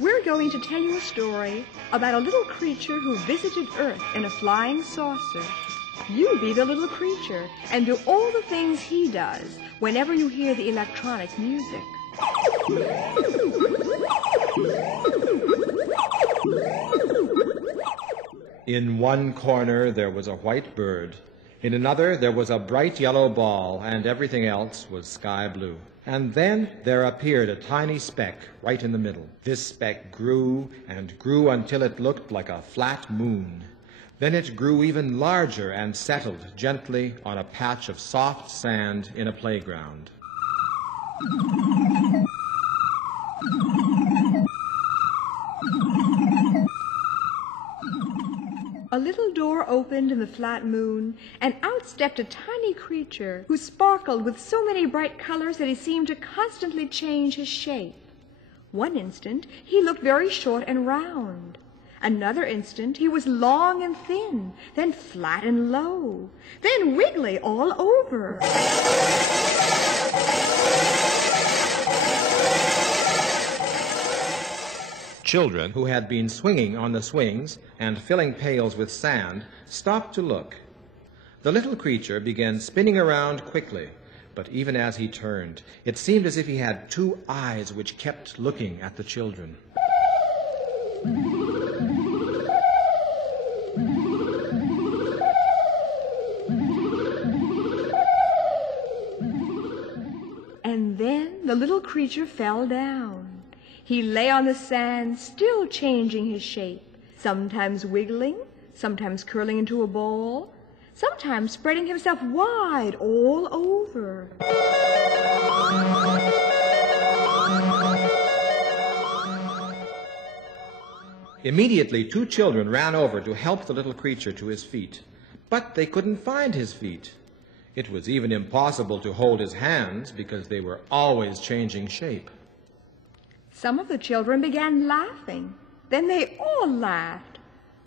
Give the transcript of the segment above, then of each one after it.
We're going to tell you a story about a little creature who visited Earth in a flying saucer. You be the little creature and do all the things he does whenever you hear the electronic music. In one corner there was a white bird. In another there was a bright yellow ball, and everything else was sky blue. And then there appeared a tiny speck right in the middle. This speck grew and grew until it looked like a flat moon. Then it grew even larger and settled gently on a patch of soft sand in a playground. A little door opened in the flat moon, and out stepped a tiny creature who sparkled with so many bright colors that he seemed to constantly change his shape. One instant he looked very short and round. Another instant he was long and thin, then flat and low, then wiggly all over. Children who had been swinging on the swings and filling pails with sand stopped to look. The little creature began spinning around quickly, but even as he turned, it seemed as if he had two eyes which kept looking at the children. And then the little creature fell down. He lay on the sand, still changing his shape, sometimes wiggling, sometimes curling into a ball, sometimes spreading himself wide all over. Immediately, two children ran over to help the little creature to his feet, but they couldn't find his feet. It was even impossible to hold his hands because they were always changing shape. Some of the children began laughing. Then they all laughed.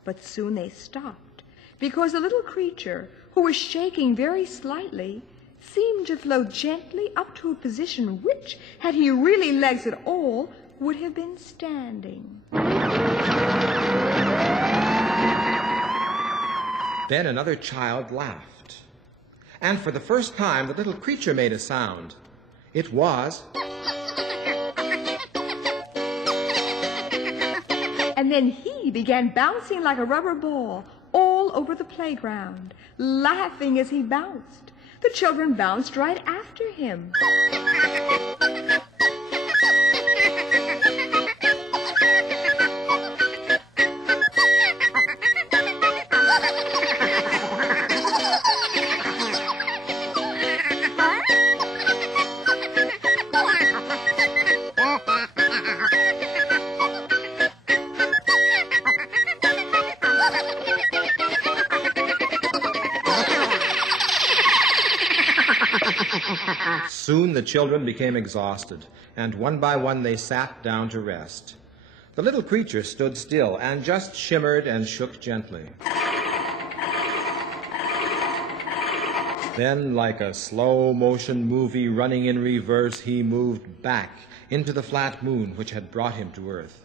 But soon they stopped, because the little creature, who was shaking very slightly, seemed to float gently up to a position which, had he really legs at all, would have been standing. Then another child laughed. And for the first time, the little creature made a sound. It was... And then he began bouncing like a rubber ball all over the playground, laughing as he bounced. The children bounced right after him. Soon the children became exhausted, and one by one they sat down to rest. The little creature stood still and just shimmered and shook gently. Then, like a slow-motion movie running in reverse, he moved back into the flat moon which had brought him to Earth.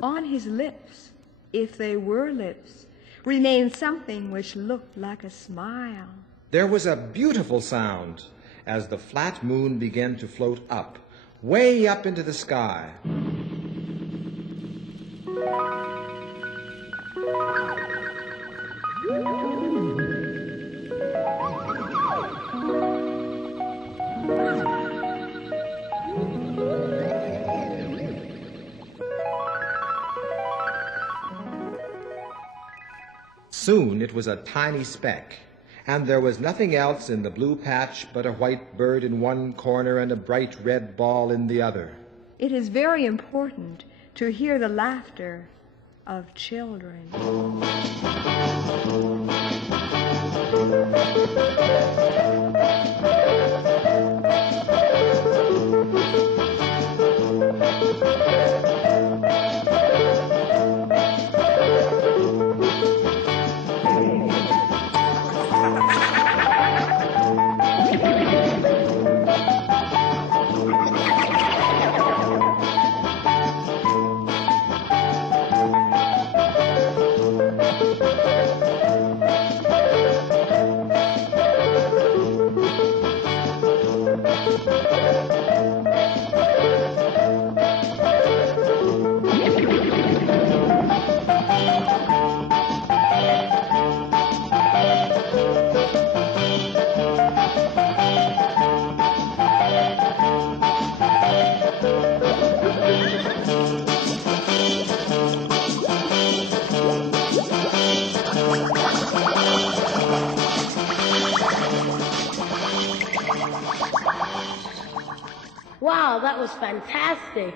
On his lips, if they were lips, remained something which looked like a smile. There was a beautiful sound as the flat moon began to float up, way up into the sky. Soon it was a tiny speck, and there was nothing else in the blue patch but a white bird in one corner and a bright red ball in the other. It is very important to hear the laughter of children. Wow, that was fantastic.